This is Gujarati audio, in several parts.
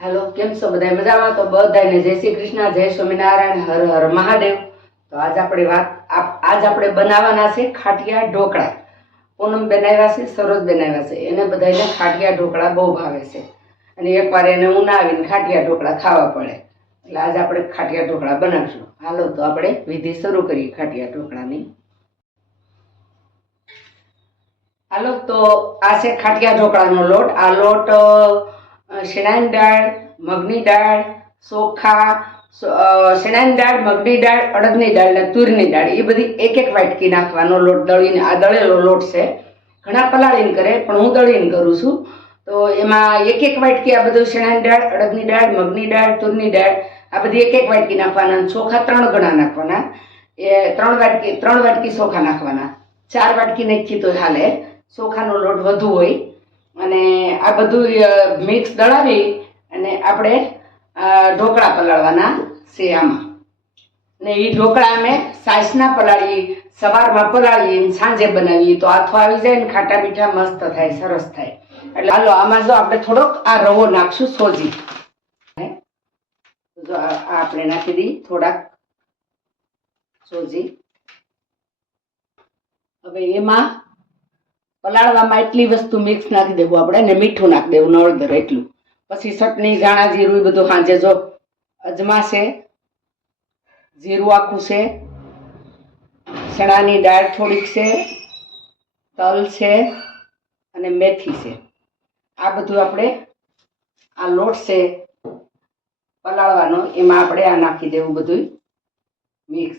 હાલો, કેમ છો? બધા મજામાં? તો બધાને જય શ્રી કૃષ્ણ, જય સ્વામિનારાયણ, હર હર મહાદેવ. તો આજ આપણે વાત આજ આપણે બનાવવાના છે ખાટિયા ઢોકળા. પૂનમ બનાવ્યા છે સરોજ બનાવ્યા છે. એને બધાને ખાટિયા ઢોકળા બહુ ભાવે છે. અને એકવાર એને ઉનાવીને ખાટિયા ઢોકળા ખાવા પડે. એટલે આજ આપણે ખાટિયા ઢોકળા બનાવશું. હાલો, તો આપણે વિધિ શરૂ કરીએ ખાટિયા ઢોકળાની. હાલો, તો આ છે ખાટિયા ઢોકળાનો લોટ. આ લોટ શેણાની દાળ, મગની દાળ ચોખા શેણાની દાળ, મગની દાળ, અડદની દાળ ને તુરની દાળ, એ બધી એક એક વાટકી નાખવાનો લોટ દળીને, આ દળેલો લોટ છે. ઘણા પલાળીને કરે, પણ હું દળીને કરું છું. તો એમાં એક એક વાટકી આ બધું શેણાની દાળ, અડદની દાળ, મગની દાળ, તુરની દાળ, આ બધી એક એક વાટકી નાખવાના ચોખા ત્રણ ગણા નાખવાના. એ ત્રણ વાટકી ત્રણ વાટકી ચોખા નાખવાના. ચાર વાટકી નાખી તો હાલે. ચોખાનો લોટ વધુ હોય. આ બધું મિક્સ દળાવી અને આપણે ઢોકળા પલાળવાના છે આમાં. ને એ ઢોકળા અમે સાસના પલાળીએ, સવારમાં પલાળીએ ને સાંજે બનાવીએ તો આથો આવી જાય ને ખાટા મીઠા મસ્ત થાય, સરસ થાય. એટલે હાલો, આમાં જો આપણે થોડોક આ રવો નાખશું સોજી? જો આ આપણે નાખી દઈએ થોડાક સોજી. હવે એમાં પલાળવામાં એટલી વસ્તુ મિક્સ નાખી દેવું આપણે ને મીઠું નાખી દેવું નળદર એટલું. પછી ચટણી ધાણા, જીરું બધું સાંજે જો અજમા છે જીરું આખું છે, ચણાની દાળ થોડીક છે, તલ છે અને મેથી છે. આ બધું આપણે આ લોટ છે પલાળવાનો, એમાં આપણે આ નાખી દેવું બધું મિક્સ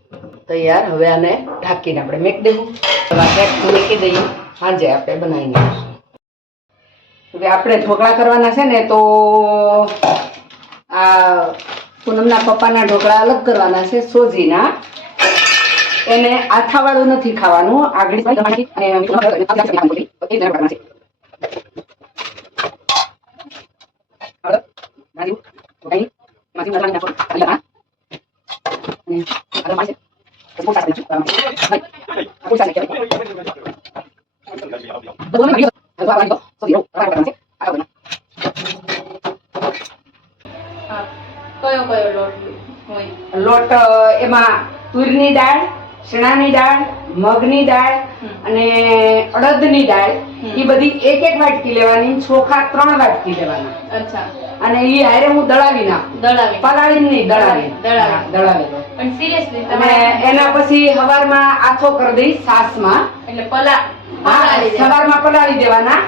તૈયાર હવે આને ઢાંકીને આપણે મેક દેવું. આ મૂકી દઈએ. સાંજે આપણે બનાવીને હવે આપણે ઢોકળા કરવાના છે ને, તો આ પૂનમના પપ્પાના ઢોકળા અલગ કરવાના છે, સોજીના. એને આથાવાળું નથી ખાવાનું, આગળ. કયો કયો લોટ હોય લોટ અ, એમાં તુરની દાળ ચણાની દાળ મગની દાળ અને અડદની દાળ. એ બધી એક એક વાટકી લેવાની ચોખા ત્રણ વાટકી લેવાના. અચ્છા. અને એ હારે હું દળાવી નાખું. દળાવી. પલાળી નહીં દળાવી. દળાવી. દળાવી. પણ સિરિયસલી અને એના પછી હવારમાં આથો કરી દઈશ સાસમાં એટલે પલા. સવારમાં પલાળી દેવાના.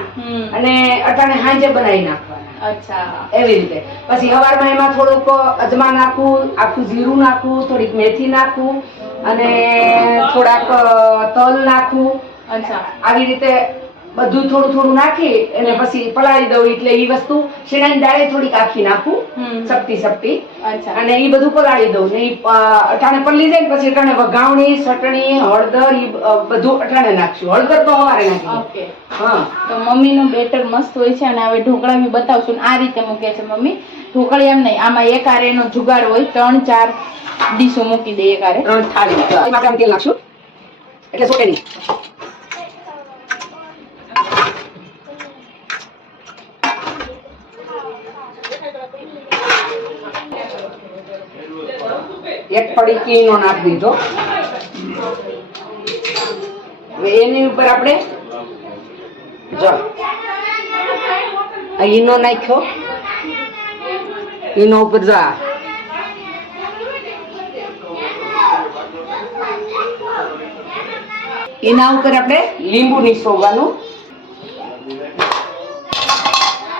અને અટાણે સાંજે બનાવી નાખવાના. અચ્છા. એવી રીતે. પછી હવારમાં એમાં થોડુંક અજમા નાખવું આખું જીરું નાખવું થોડીક મેથી નાખવું અને થોડાક તલ નાખું. અચ્છા. આવી રીતે બધું થોડું થોડું નાખી અને પછી પલાળી દઉં એટલે એ વસ્તુ શેણાની દાળે થોડીક આખી નાખું. સપટી સપટી. અને એ બધું પલાળી દઉં ને અટાણે પલળી જાય ને પછી અટાણે વઘાવણી ચટણી હળદર ઈ બધું અટાણે નાખશું. હળદર તો હવારે નાખી હા. તો મમ્મીનું બેટર મસ્ત હોય છે અને હવે ઢોકળા બી બતાવશું આ રીતે મૂકે છે મમ્મી. ઢોકળી એમ નહીં આમાં એક આરેનો જુગાડ હોય ત્રણ ચાર ડીશો મૂકી દઈએ એક હારે ત્રણ થાળી. તો એમાં તેલ નાખશું? એટલે સોટે નહીં. એક પડી કીનો નાખી દીધો. એની ઉપર આપણે જો ઈનો નાખ્યો. ઈનો ઉપર જા એના ઉપર આપણે લીંબુ નીસોવવાનું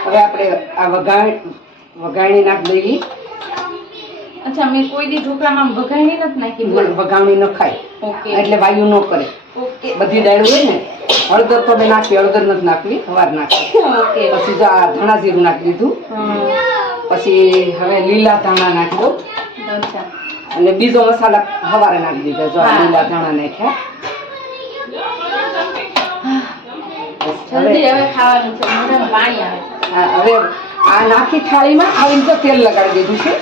હવે આપણે આ વઘાણ વઘાણી નાખ દેવી. અચ્છા મેં કોઈ દી ઢોકળામાં વઘાણી નથી નાખી વઘાણી ન ખાય. ઓકે. એટલે વાયુ ન કરે. ઓકે. બધી દાળ હોય ને હળદર તો મેં નાખી હળદર નથી નાખવી સવાર નાખી. ઓકે. પછી જો આ ધાણા જીરું નાખી દીધું. પછી હવે લીલા ધાણા નાખી દઉં. અચ્છા. અને બીજો મસાલા સવારે નાખી દીધા જો આ લીલા ધાણા નાખ્યા. જલ્દી હવે હવે ખાવાનું છે. મોઢામાં પાણી આવે. આ હવે આ નાખી થાળીમાં હવે તો તેલ લગાડી દીધું છે.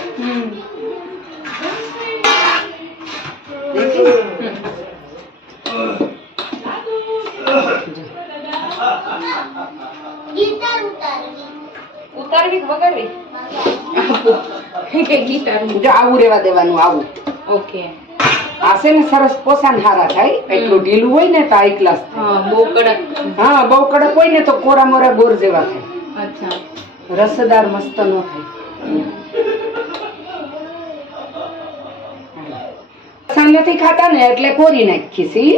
ઉતારવી. વગાડવી? આવું. રેવા દેવાનું આવું. ઓકે. આ છે ને સરસ પોસાન હારા થાય. એટલું ઢીલું હોય ને તો આ ક્લાસ હા બહુ કડક. હા બહુ કડક હોય ને તો કોરા મોરા ગોર જેવા થાય. અચ્છા. રસદાર મસ્ત નો થાય. નથી ખાતા ને એટલે કોરી નાખી સી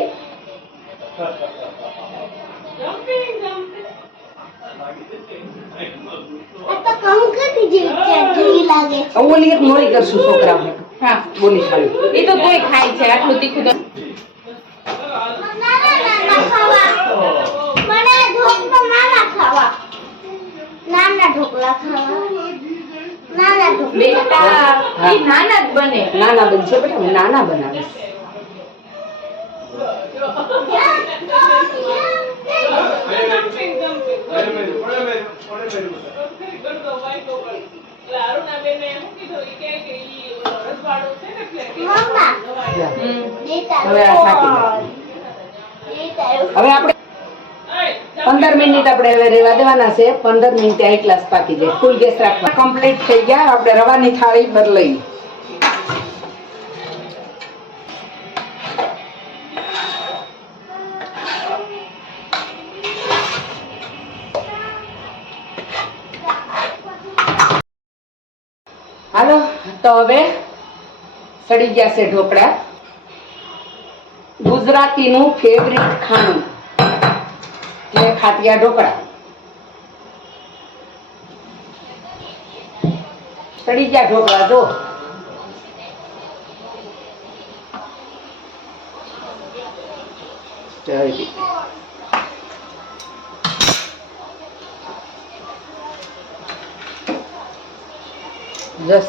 ઓલી એક મોરી કરશું છોકરાઓને. હા. બોલી ખાલી એ તો કોઈ ખાય છે આટલું તીખું તો. નાના ઢોકળા ખાવા. નાના ઢોકળા બેટા. એ નાના જ બને. નાના બનશે બેટા હું નાના બનાવીશ હવે આપણે પંદર મિનિટ આપણે હવે રેવા દેવાના છે. પંદર મિનિટ એક ગ્લાસ પાકી જાય ફૂલ ગેસ રાખવા. કમ્પ્લીટ થઈ ગયા. આપણે રવાની થાળી બદલાઈ. હાલો તો હવે સડી ગયા છે ઢોકળા. ગુજરાતીનું ફેવરિટ ખાણું. એટલે ખાટિયા ઢોકળા. સડી ગયા ઢોકળા જો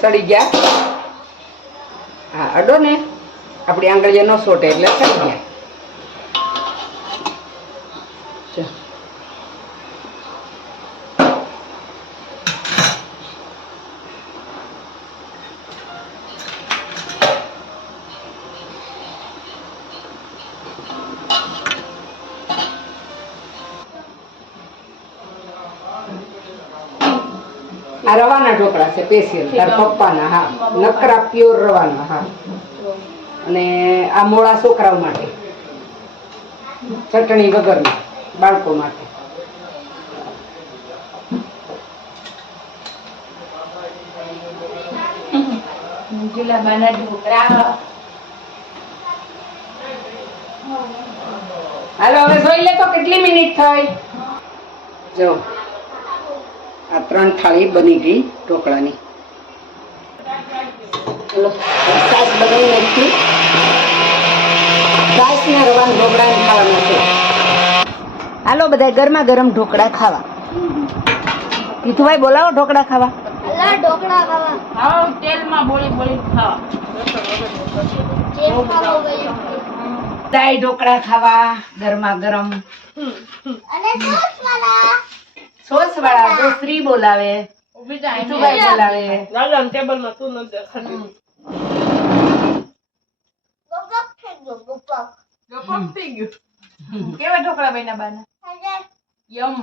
સડી ગયા. હા અડો ને. આપણી આંગળીએ ન સોટે એટલે સડી ગયા. આ રવાના ઢોકળા છે સ્પેશિયલ. તાર પપ્પાના હા. નકરા પ્યોર રવાના હા. અને આ મોળા છોકરાઓ માટે. ચટણી વગરના બાળકો માટે. ઢોકળા. હાલો હવે જોઈ લે તો કેટલી મિનિટ થઈ? જો. આ ત્રણ થાળી બની ગઈ ઢોકળાની. ચલો બનાવી નાખી સાસ ને રવાના ઢોકળા ખાવાના છે. હાલો બધા ગરમા ગરમ ઢોકળા ખાવા. તીથુભાઈ બોલાવો ઢોકળા ખાવા. ઢોકળા ખાવા. હા તેલમાં બોળી બોળી ખાવા જે ખાવો ગયું. દાય ઢોકળા ખાવા ગરમા ગરમ. અને સોસ વાળા સોસ વાળા તો શ્રી બોલાવે. બોલાવે. ગોપક થઈ ગયો ગોપક ગપક થઈ ગયું. કેવા ઢોકળા બન્યા બાના? અને યમ.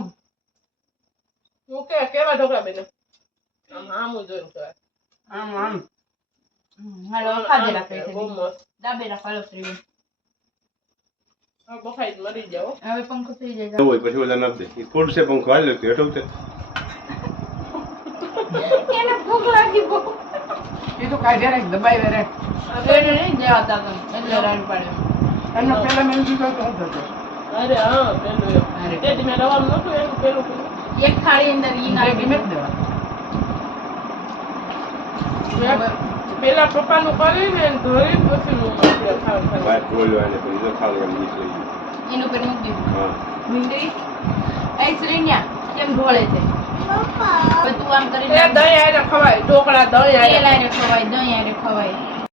આમ આમ હાલો ખાધે ફાલો ડાબે રાખો મરી જાવ હવે પંખો થઈ જાય. હોય પછી બધા નાખ દે. એ છે પંખો હાલ્યો તો હેઠો એને ભૂખ લાગી બહુ. એ તો કાઢ્યા રાખ દબાઈ વેરે એને નહીં દેવાતા તમે એટલે રાણ પાડે એનો પેલા મેં દીધો તો હતો અરે હા પેલું અરે. તે મેં રવાનું એનું પેલું. એક થાળી અંદર ઈ નાખી દેવા. પેલા પપ્પાનું કરીને ધોઈ પછી હું ખાવાનું વાત બોલ્યો એને પછી જો ખાલી એમ નીકળી ગયું. એનું પર મૂકી દીધું હા ભીંગરી એ શ્રીન્યા કેમ ઢોળે છે પપ્પા તું આમ કરી કરી દહીં આરે ખવાય ઢોકળા દહીં આરે ખવાય દહીં આરે ખવાય